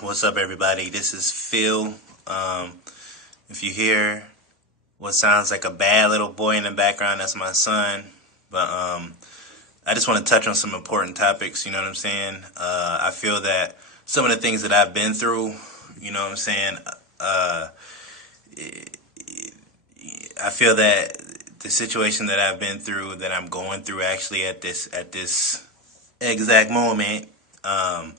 What's up, everybody? This is Phil. If you hear what sounds like a bad little boy in the background, that's my son. But I just want to touch on some important topics. You know what I'm saying? I feel that some of the things that I've been through, you know what I'm saying? Uh, I feel that the situation that I've been through, that I'm going through, actually at this exact moment, um,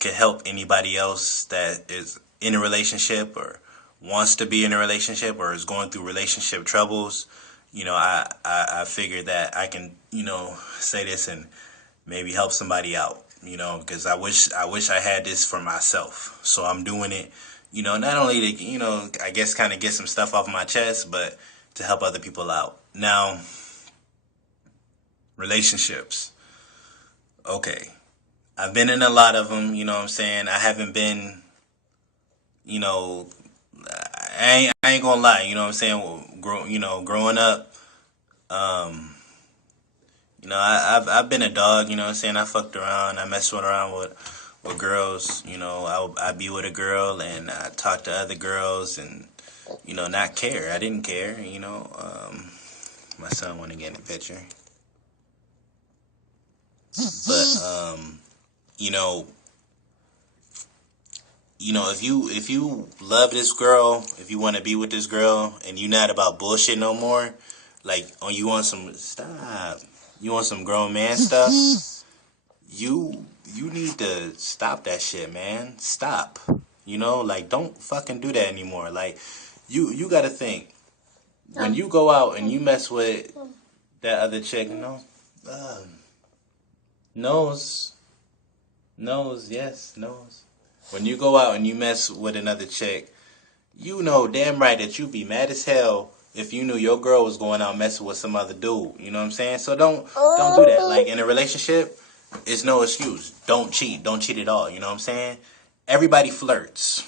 could help anybody else that is in a relationship or wants to be in a relationship or is going through relationship troubles. I figured that I can, say this and maybe help somebody out, because I wish I had this for myself. So I'm doing it, not only to, I guess kind of get some stuff off my chest, but to help other people out. Now, relationships. Okay. I've been in a lot of them, you know what I'm saying? I haven't been, you know, I ain't gonna lie, you know what I'm saying? Growing up, um, I've been a dog, you know what I'm saying? I fucked around, I messed around with girls, I be with a girl and I talk to other girls and, not care. I didn't care, my son wanna get in the picture. But, you know, if you love this girl, if you want to be with this girl, and you not about bullshit no more, like, oh, you want some stop, you want some grown man stuff, you need to stop that shit, man. Stop. Like, don't fucking do that anymore. Like, you got to think when you go out and you mess with that other chick, uh, nose, yes, nose. When you go out and you mess with another chick, you know damn right that you be mad as hell if you knew your girl was going out messing with some other dude. You know what I'm saying? So don't do that. Like, in a relationship, it's no excuse. Don't cheat. Don't cheat at all. You know what I'm saying? Everybody flirts.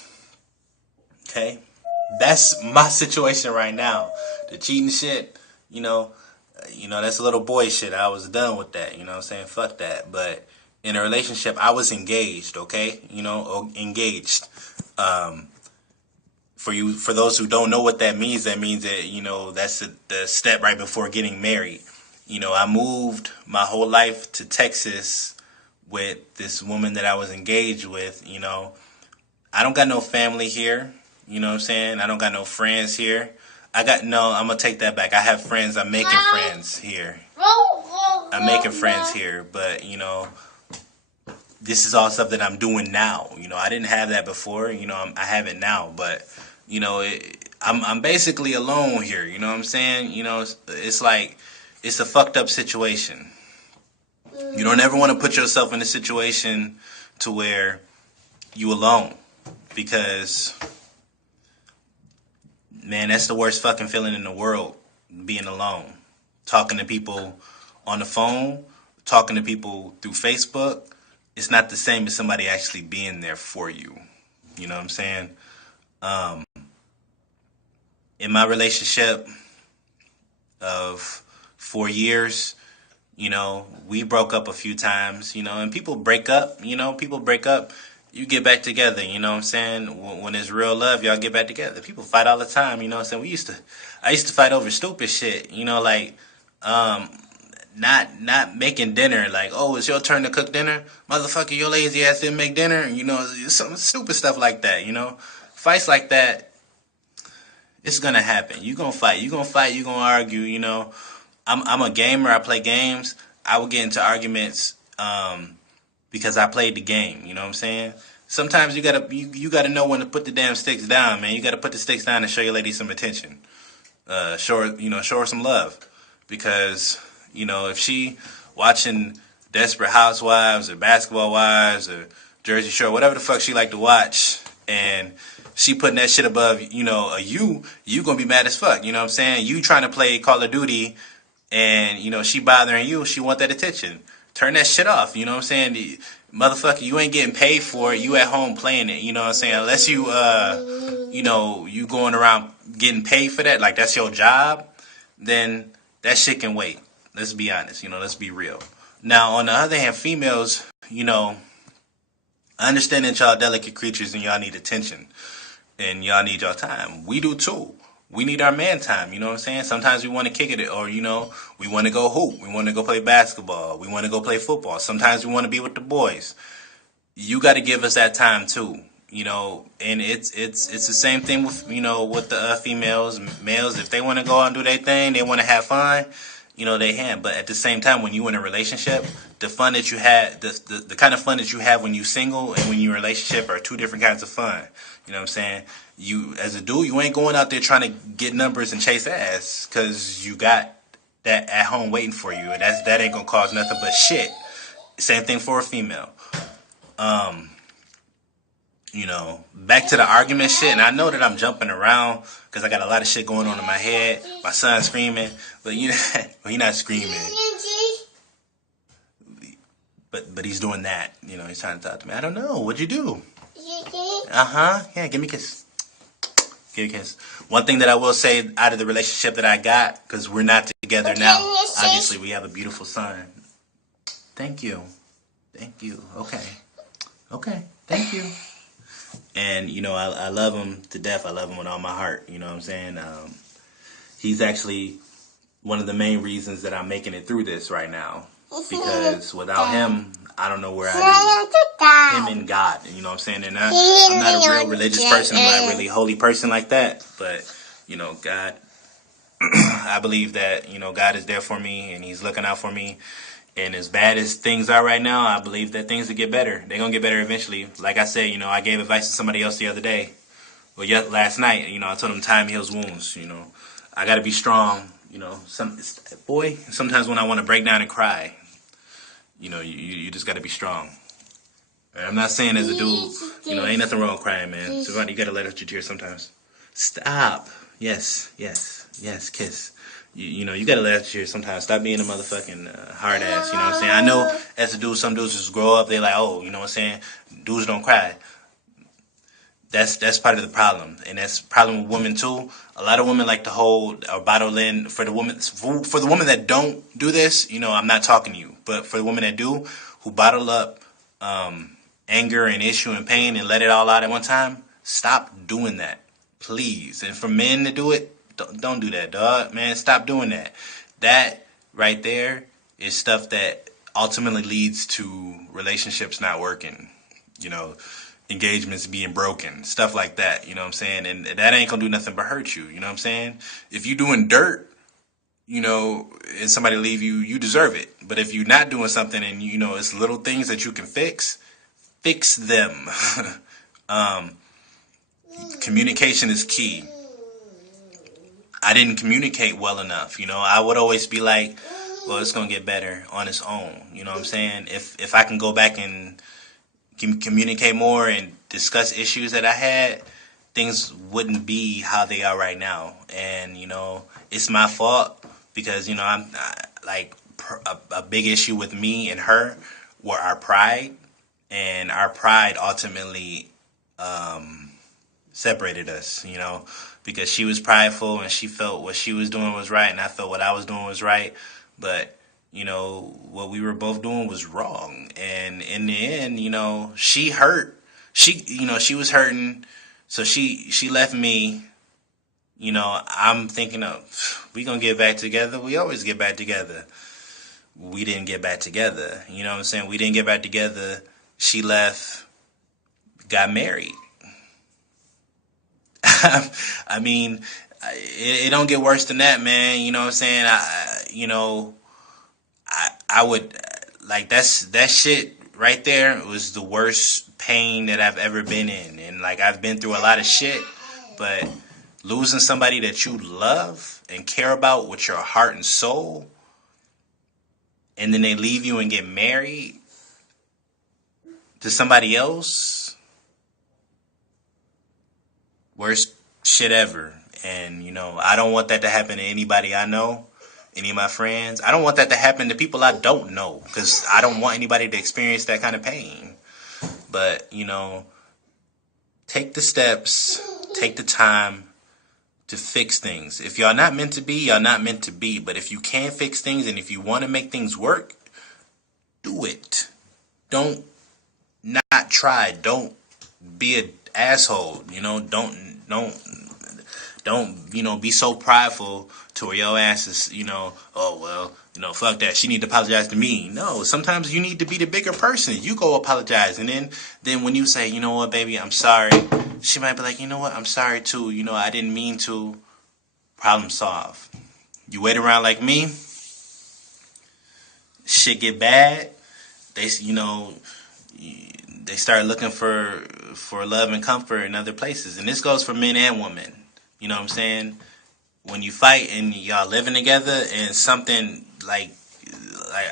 Okay? That's my situation right now. The cheating shit, that's a little boy shit. I was done with that. You know what I'm saying? Fuck that. But in a relationship, I was engaged, okay? Engaged. Um, for those who don't know what that means that, that's the step right before getting married. I moved my whole life to Texas with this woman that I was engaged with. I don't got no family here. You know what I'm saying? I don't got no friends here. No, I'm gonna take that back. I have friends. I'm making friends here. I'm making friends here, but this is all stuff that I'm doing now. I didn't have that before. I have it now, but I'm basically alone here. You know what I'm saying? It's like it's a fucked up situation. You don't ever want to put yourself in a situation to where you alone, because man, that's the worst fucking feeling in the world, being alone. Talking to people on the phone, talking to people through Facebook, it's not the same as somebody actually being there for you. You know what I'm saying? Um, in my relationship of 4 years, we broke up a few times, and people break up, you get back together, you know what I'm saying? When it's real love, y'all get back together. People fight all the time, you know what I'm saying? I used to fight over stupid shit, like, um, not making dinner, like, oh, it's your turn to cook dinner? Motherfucker, your lazy ass didn't make dinner, some stupid stuff like that, Fights like that, it's gonna happen. You gonna fight, you gonna argue, I'm a gamer. I play games. I would get into arguments because I played the game. You know what I'm saying? Sometimes you gotta know when to put the damn sticks down, man. You gotta put the sticks down and show your lady some attention. Show her some love, because if she watching Desperate Housewives or Basketball Wives or Jersey Shore, whatever the fuck she like to watch, and she putting that shit above, you gonna be mad as fuck. You know what I'm saying? You trying to play Call of Duty and she bothering you, she want that attention. Turn that shit off. You know what I'm saying? Motherfucker, you ain't getting paid for it. You at home playing it. You know what I'm saying? Unless you going around getting paid for that, like that's your job, then that shit can wait. Let's be honest. Let's be real. Now, on the other hand, females, I understand that y'all delicate creatures and y'all need attention and y'all need y'all time. We do too. We need our man time, you know what I'm saying? Sometimes we want to kick it, or, we want to go hoop. We want to go play basketball. We want to go play football. Sometimes we want to be with the boys. You got to give us that time too, and it's the same thing with, with the females, males. If they want to go out and do their thing, they want to have fun, they can. But at the same time, when you in a relationship, the fun that you had, the kind of fun that you have when you single and when you in a relationship are two different kinds of fun. You know what I'm saying? You, as a dude, you ain't going out there trying to get numbers and chase ass, because you got that at home waiting for you, and that ain't gonna cause nothing but shit. Same thing for a female. Back to the argument shit, and I know that I'm jumping around because I got a lot of shit going on in my head. My son's screaming, but well, he's not screaming, but he's doing that. He's trying to talk to me. I don't know. What'd you do? Yeah, give me a kiss. Give me a kiss. One thing that I will say out of the relationship that I got, because we're not together now. Obviously, we have a beautiful son. Thank you. Okay. Thank you. And, I love him to death. I love him with all my heart. You know what I'm saying? He's actually one of the main reasons that I'm making it through this right now. Because without him, I don't know where I'd be. Him and God. You know what I'm saying? And I'm not a real religious person. I'm not a really holy person like that. But, God, I believe that, God is there for me and he's looking out for me. And as bad as things are right now, I believe that things will get better. They're going to get better eventually. Like I said, I gave advice to somebody else the other day. Well, last night, I told them time heals wounds. I got to be strong. Sometimes when I want to break down and cry, you just got to be strong. And I'm not saying as a dude, ain't nothing wrong with crying, man. So you got to let out your tears sometimes. Stop. Yes, kiss. You gotta let out your tears sometimes. Stop being a motherfucking hard ass. You know what I'm saying? I know as a dude, some dudes just grow up. They're like, oh, you know what I'm saying? Dudes don't cry. That's part of the problem, and that's the problem with women too. A lot of women like to hold or bottle in. For the women that don't do this, I'm not talking to you. But for the women that do, who bottle up anger and issue and pain and let it all out at one time, stop doing that, please. And for men to do it, don't do that, dog. Man, stop doing that. That right there is stuff that ultimately leads to relationships not working. Engagements being broken, stuff like that. You know what I'm saying? And that ain't gonna do nothing but hurt you. You know what I'm saying? If you doing dirt, and somebody leave you, you deserve it. But if you're not doing something and it's little things that you can fix them. Communication is key. I didn't communicate well enough. I would always be like, well, it's going to get better on its own. You know what I'm saying? If I can go back and communicate more and discuss issues that I had, things wouldn't be how they are right now. And, it's my fault because, I'm like a big issue with me and her were our pride. And our pride ultimately separated us, because she was prideful and she felt what she was doing was right and I felt what I was doing was right. But, what we were both doing was wrong. And in the end, she hurt. She was hurting. So she left me. I'm thinking we gonna get back together. We always get back together. We didn't get back together. You know what I'm saying? We didn't get back together. She left, got married. I mean, it don't get worse than that, man. You know what I'm saying? I would like that shit right there was the worst pain that I've ever been in. And like, I've been through a lot of shit, but losing somebody that you love and care about with your heart and soul, and then they leave you and get married to somebody else, worst shit ever. And I don't want that to happen to anybody I know, any of my friends. I don't want that to happen to people I don't know, because I don't want anybody to experience that kind of pain. But take the steps, take the time to fix things. If y'all not meant to be, y'all not meant to be. But if you can fix things and if you want to make things work, do it. Don't not try. Don't be an asshole. You know, don't be so prideful to where your ass is, oh well, fuck that. She need to apologize to me. No, sometimes you need to be the bigger person. You go apologize, and then when you say, you know what, baby, I'm sorry, she might be like, you know what, I'm sorry too. I didn't mean to. Problem solved. You wait around like me, shit get bad. They start looking for love and comfort in other places, and this goes for men and women. You know what I'm saying? When you fight and y'all living together, and something like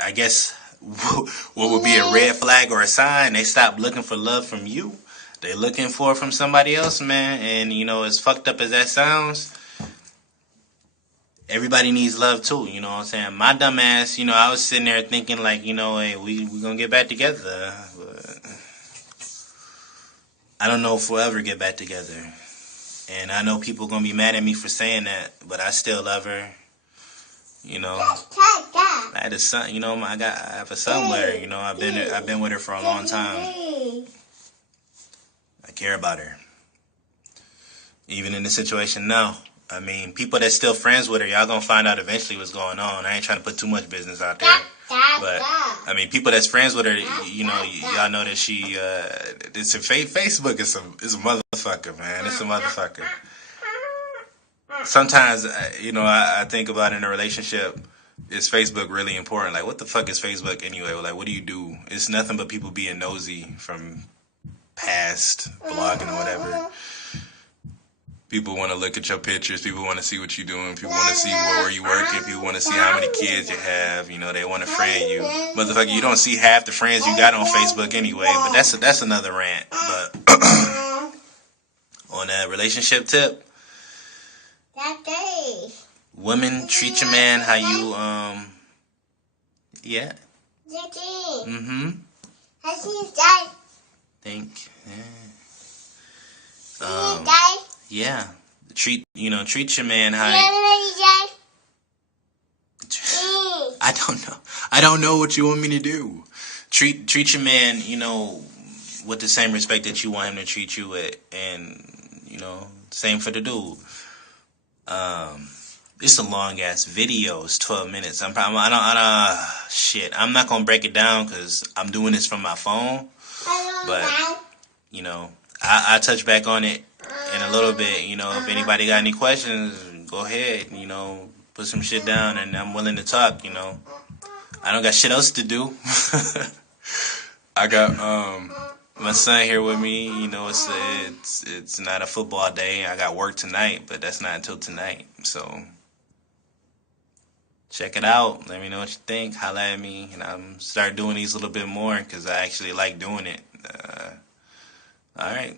I guess what would be a red flag or a sign, they stop looking for love from you. They looking for it from somebody else, man. And as fucked up as that sounds, everybody needs love too, you know what I'm saying? My dumb ass, I was sitting there thinking like, hey, we gonna get back together. But I don't know if we'll ever get back together. And I know people gonna be mad at me for saying that, but I still love her. I had a son, I have a son with her, I've been with her for a long time. I care about her. Even in the situation now. I mean, people that's still friends with her, y'all gonna find out eventually what's going on. I ain't trying to put too much business out there. But, I mean, people that's friends with her, y'all know that she, it's her Facebook is a motherfucker, man. It's a motherfucker. Sometimes, I think about in a relationship, is Facebook really important? Like, what the fuck is Facebook anyway? Like, what do you do? It's nothing but people being nosy from past blogging or whatever. People want to look at your pictures. People want to see what you're doing. People want to see where you working. People want to see how many kids you have. They want to friend you. Motherfucker, you don't see half the friends you got on Facebook anyway. But that's another rant. But on that relationship tip, women, treat your man how you yeah. Mm-hmm. Think. Yeah. Treat your man how I don't know what you want me to do. Treat your man, with the same respect that you want him to treat you with, and same for the dude. It's a long ass video. It's 12 minutes. I'm not gonna break it down because I'm doing this from my phone. But I touch back on it in a little bit. If anybody got any questions, go ahead. Put some shit down, and I'm willing to talk. I don't got shit else to do. I got my son here with me. It's not a football day. I got work tonight, but that's not until tonight. So check it out. Let me know what you think. Holla at me, and I'm start doing these a little bit more because I actually like doing it. All right.